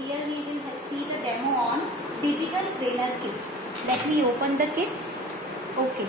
here we will see the demo on digital trainer kit. Let me open the kit. Okay.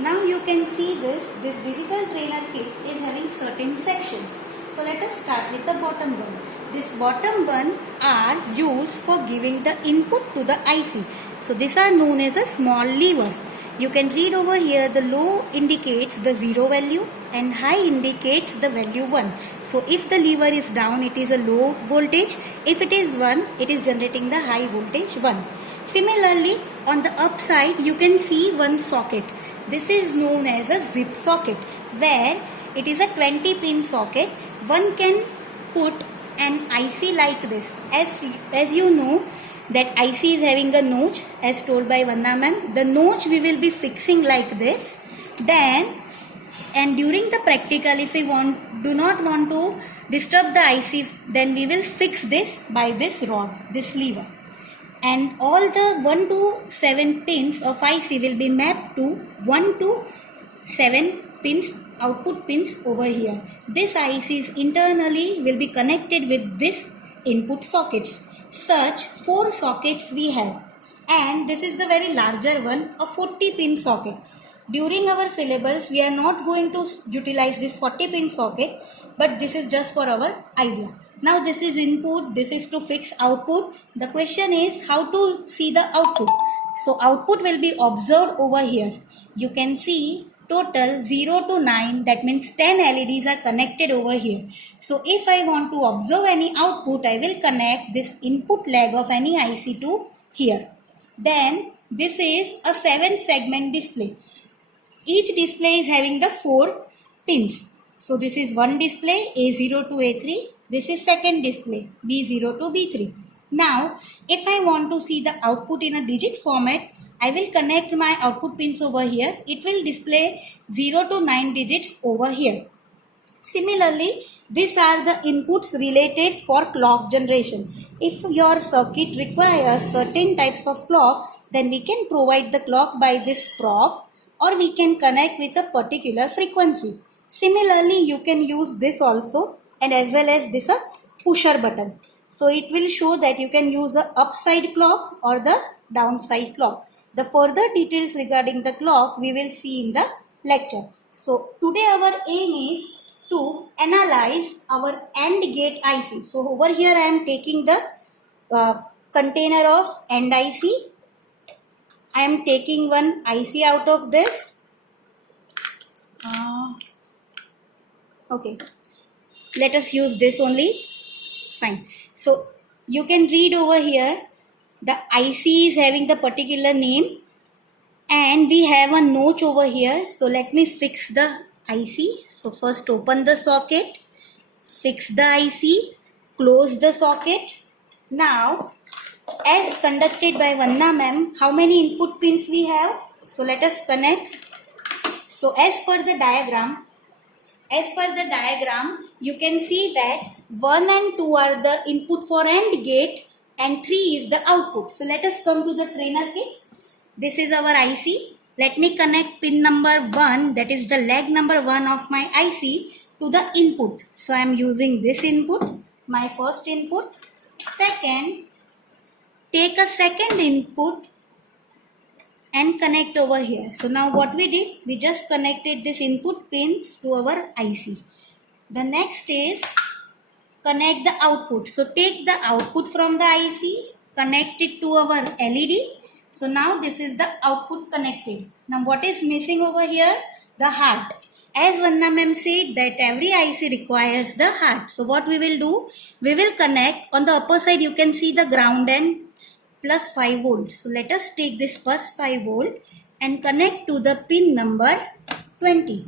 Now you can see this digital trainer kit is having certain sections. So let us start with the bottom one. This bottom one are used for giving the input to the IC. So these are known as a small lever. You can read over here, the low indicates the 0 value and high indicates the value 1. So if the lever is down, it is a low voltage. If it is 1, it is generating the high voltage 1. Similarly, on the upside, you can see one socket. This is known as a zip socket, where it is a 20 pin socket. One can put an IC like this. As you know, that IC is having a notch, as told by Vanna ma'am. The notch we will be fixing like this. And during the practical, if we do not want to disturb the IC, then we will fix this by this rod, this lever. And all the 1 to 7 pins of IC will be mapped to 1 to 7 pins, output pins over here. This ICs internally will be connected with this input sockets. Such 4 sockets we have, and this is the very larger one, a 40 pin socket. During our syllabus, we are not going to utilize this 40 pin socket, but this is just for our idea. Now this is input, this is to fix output. The question is how to see the output. So output will be observed over here. You can see total 0 to 9, that means 10 LEDs are connected over here. So if I want to observe any output, I will connect this input leg of any IC to here. Then this is a 7 segment display. Each display is having the 4 pins. So this is one display, A0 to A3. This is second display, B0 to B3. Now if I want to see the output in a digit format, I will connect my output pins over here. It will display 0 to 9 digits over here. Similarly, these are the inputs related for clock generation. If your circuit requires certain types of clock, then we can provide the clock by this probe, or we can connect with a particular frequency. Similarly, you can use this also, and as well as this a pusher button. So it will show that you can use the upside clock or the downside clock. The further details regarding the clock we will see in the lecture. So today our aim is to analyze our AND gate IC. So over here I am taking the container of AND IC. I am taking one IC out of this. Okay, let us use this only. Fine. So you can read over here, the IC is having the particular name, and we have a notch over here. So let me fix the IC. So first open the socket, fix the IC, close the socket. Now as conducted by Vanna ma'am, how many input pins we have? So let us connect. So as per the diagram, you can see that 1 and 2 are the input for AND gate and 3 is the output. So let us come to the trainer kit. This is our IC. Let me connect pin number 1, that is the leg number 1 of my IC, to the input. So I am using this input, my first input. Second, take a second input and connect over here. So now what we did, we just connected this input pins to our IC. The next is connect the output. So take the output from the IC, connect it to our LED. So now this is the output connected. Now what is missing over here? The heart. As Vanna ma'am said that every IC requires the heart. So what we will do, we will connect on the upper side. You can see the ground and plus 5 volts. So let us take this plus 5 volt and connect to the pin number 20.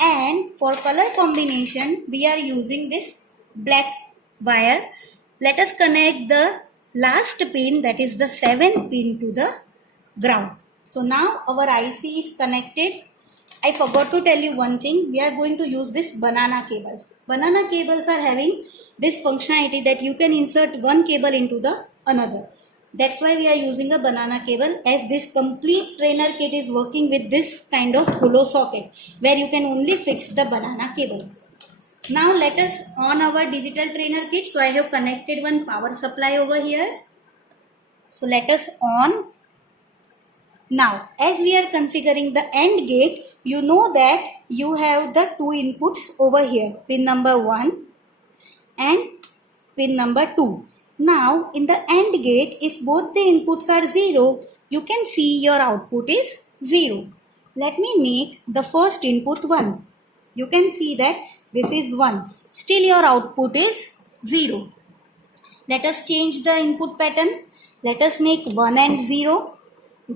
And for color combination, we are using this black wire. Let us connect the last pin, that is the 7th pin, to the ground. So now our IC is connected. I forgot to tell you one thing. We are going to use this banana cable. Banana cables are having this functionality that you can insert one cable into the another. That's why we are using a banana cable, as this complete trainer kit is working with this kind of hollow socket where you can only fix the banana cable. Now let us on our digital trainer kit. So I have connected one power supply over here. So let us on. Now as we are configuring the AND gate, you know that you have the two inputs over here, pin number 1 and pin number 2. Now in the AND gate, if both the inputs are 0, you can see your output is 0. Let me make the first input 1. You can see that this is 1. Still your output is 0. Let us change the input pattern. Let us make 1 and 0.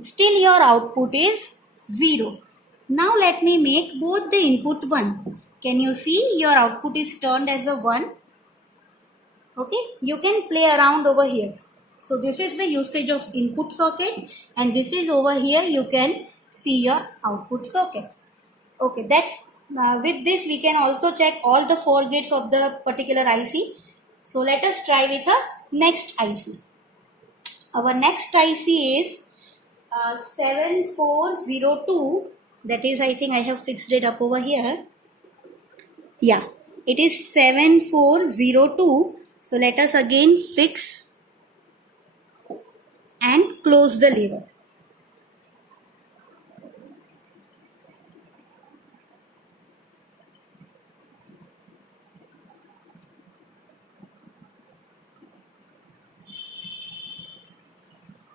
Still your output is 0. Now let me make both the input 1. Can you see your output is turned as a 1? Okay, you can play around over here. So this is the usage of input socket, and this is over here you can see your output socket. Okay, that's with this we can also check all the 4 gates of the particular IC. So let us try with a next IC. Our next IC is 7402. That is, I think I have fixed it up over here. Yeah, it is 7402. So let us again fix and close the lever.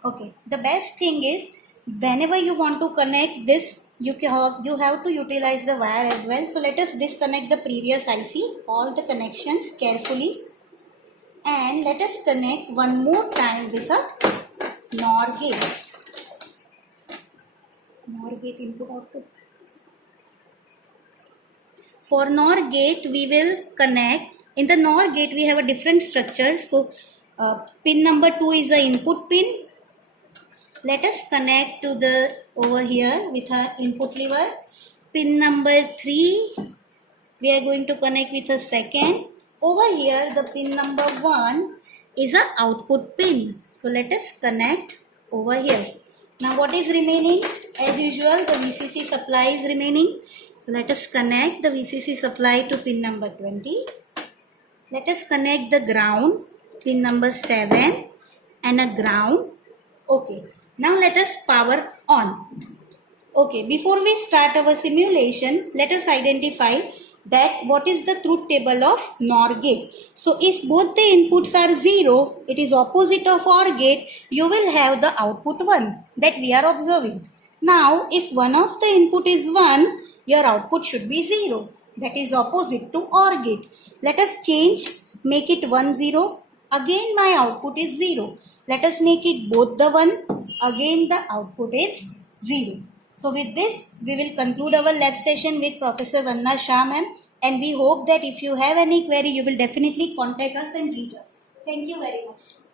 Okay, the best thing is whenever you want to connect this, you have to utilize the wire as well. So let us disconnect the previous IC, all the connections carefully, and let us connect one more time with a NOR gate. NOR gate input output. For NOR gate, we will connect. In the NOR gate, we have a different structure. So pin number 2 is the input pin. Let us connect to the over here with our input lever. Pin number 3, we are going to connect with a second. Over here, the pin number 1 is a output pin. So let us connect over here. Now what is remaining? As usual, the VCC supply is remaining. So let us connect the VCC supply to pin number 20. Let us connect the ground, pin number 7 and a ground. Okay. Now let us power on. Okay, before we start our simulation, let us identify that what is the truth table of NOR gate. So if both the inputs are 0, it is opposite of OR gate, you will have the output 1 that we are observing. Now if one of the input is 1, your output should be 0. That is opposite to OR gate. Let us change, make it 1 0. Again my output is 0. Let us make it both the 1. Again the output is 0. So with this, we will conclude our lab session with Professor Vanna Shah ma'am, and we hope that if you have any query, you will definitely contact us and reach us. Thank you very much.